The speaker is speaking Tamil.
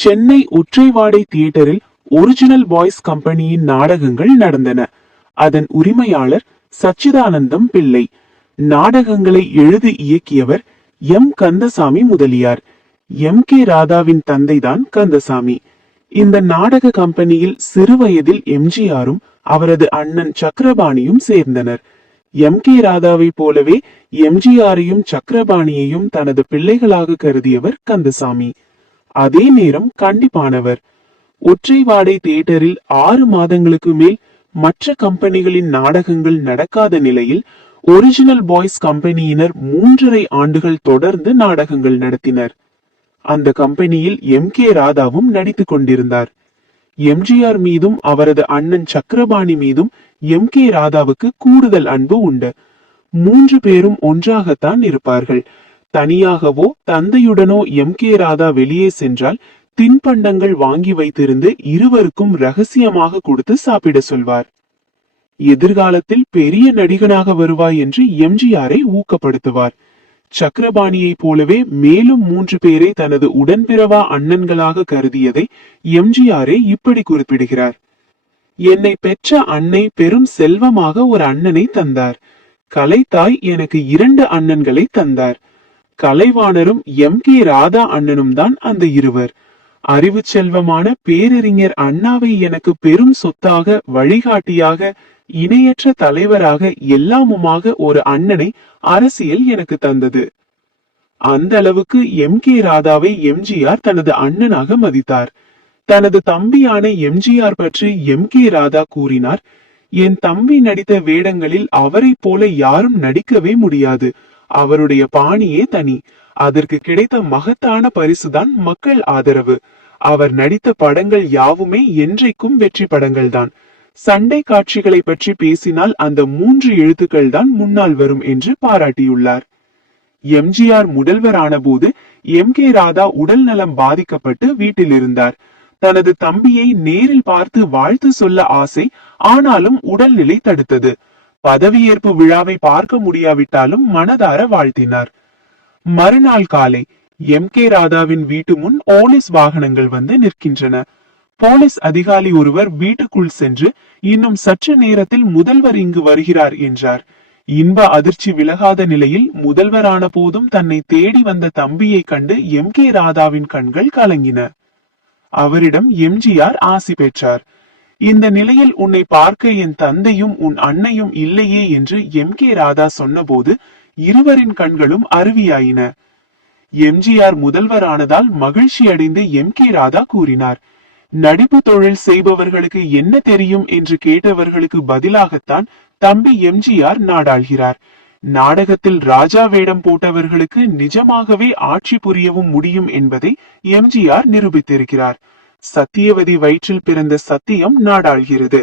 சென்னை ஒற்றைவாடை தியேட்டரில் ஒரிஜினல் பாய்ஸ் கம்பெனியின் நாடகங்கள் நடந்தன. அதன் உரிமையாளர் சச்சிதானந்தம் பிள்ளை. நாடகங்களை எழுதி இயக்கியவர் M. Kandasamy Mudaliar. M. K. ராதாவின் தந்தைதான் கந்தசாமி. இந்த நாடக கம்பெனியில் சிறுவயதில் எம்ஜிஆரும் அவரது அண்ணன் சக்கரபாணியும் சேர்ந்தனர். எம். கே. ராதாவை போலவே எம்ஜிஆரையும் சக்கரபாணியையும் தனது பிள்ளைகளாக கருதியவர் கந்தசாமி. அதே நேரம் கண்டிப்பானவர். ஒற்றைவாடை தியேட்டரில் 6 மாதங்களுக்கு மேல் மற்ற கம்பெனிகளின் நாடகங்கள் நடக்காத நிலையில் ஒரிஜினல் பாய்ஸ் கம்பெனியினர் 3.5 ஆண்டுகள் தொடர்ந்து நாடகங்கள் நடத்தினர். அந்த கம்பெனியில் எம். கே. ராதாவும் நடித்துக் கொண்டிருந்தார். எம்ஜிஆர் மீதும் அவரது அண்ணன் சக்கரபாணி மீதும் எம். கே. ராதாவுக்கு கூடுதல் அன்பு உண்டு. 3 பேரும் ஒன்றாகத்தான் இருப்பார்கள். தனியாகவோ தந்தையுடனோ எம். கே. ராதா வெளியே சென்றால் தின்பண்டங்கள் வாங்கி வைத்திருந்து இருவருக்கும் ரகசியமாக கொடுத்து சாப்பிட சொல்வார். எதிர்காலத்தில் பெரிய நடிகனாக வருவாய் என்று எம்ஜிஆரை ஊக்கப்படுத்துவார். சக்கரபாணியை போலவே மேலும் 3 பேரை தனது உடன்பிறவா அண்ணன்களாக கருதியதை எம்ஜிஆரே இப்படி குறிப்பிடுகிறார். என்னை பெற்ற அன்னை பெரும் செல்வமாக ஒரு அண்ணனை தந்தார். கலைத்தாய் எனக்கு 2 அண்ணன்களை தந்தார். கலைவாணரும் எம். கே. ராதா அண்ணனும் தான் அந்த இருவர். அறிவு செல்வமான பேரறிஞர் அண்ணாவை எனக்கு பெரும் சொத்தாக, வழிகாட்டியாக, இணையற்ற தலைவராக, எல்லாமுமாக ஒரு அண்ணனை அரசியல் எனக்கு தந்தது. அந்த அளவுக்கு எம். கே. ராதாவை எம்ஜிஆர் தனது அண்ணனாக மதித்தார். தனது தம்பியான எம்ஜிஆர் பற்றி எம். கே. ராதா கூறினார், என் தம்பி நடித்த வேடங்களில் அவரை போல யாரும் நடிக்கவே முடியாது. அவருடைய பாணியே தனி. அதற்கு கிடைத்த மகத்தான பரிசுதான் மக்கள் ஆதரவு. அவர் நடித்த படங்கள் யாவுமே என்றைக்கும் வெற்றி படங்கள் தான். சண்டை காட்சிகளை பற்றி பேசினால் அந்த 3 எழுத்துக்கள் தான் முன்னால் வரும் என்று பாராட்டியுள்ளார். எம்ஜிஆர் முதல்வரான போது எம். கே. ராதா உடல் நலம் பாதிக்கப்பட்டு வீட்டில் இருந்தார். தனது தம்பியை நேரில் பார்த்து வாழ்த்து சொல்ல ஆசை, ஆனாலும் உடல்நிலை தடுத்தது. பதவியேற்பு விழாவை பார்க்க முடியாவிட்டாலும் மனதார வாழ்த்தினார். மறுநாள் காலை எம். கே. ராதாவின் வீட்டு முன் போலீஸ் வாகனங்கள் வந்து நிற்கின்றன. போலீஸ் அதிகாரி ஒருவர் வீட்டுக்குள் சென்று, இன்னும் சற்று நேரத்தில் முதல்வர் இங்கு வருகிறார் என்றார். இன்ப அதிர்ச்சி விலகாத நிலையில் முதல்வரான போதும் தன்னை தேடி வந்த தம்பியை கண்டு எம். கே. ராதாவின் கண்கள் கலங்கின. அவரிடம் எம்ஜிஆர் ஆசி பெற்றார். இந்த நிலையில் உன்னை பார்க்க என் தந்தையும் உன் அன்னையும் இல்லையே என்று எம். கே. ராதா சொன்னபோது இருவரின் கண்களும் அருவியாயின. எம்ஜிஆர் முதல்வரானதால் மகிழ்ச்சி அடைந்து எம். கே. ராதா கூறினார், நடிப்பு தொழில் செய்பவர்களுக்கு என்ன தெரியும் என்று கேட்டவர்களுக்கு பதிலாகத்தான் தம்பி எம்ஜிஆர் நாடாள்கிறார். நாடகத்தில் ராஜா வேடம் போட்டவர்களுக்கு நிஜமாகவே ஆட்சி புரியவும் முடியும் என்பதை எம்ஜிஆர் நிரூபித்திருக்கிறார். சத்தியவதி வயிற்றில் பிறந்த சத்தியம் நாடாள்கிறது.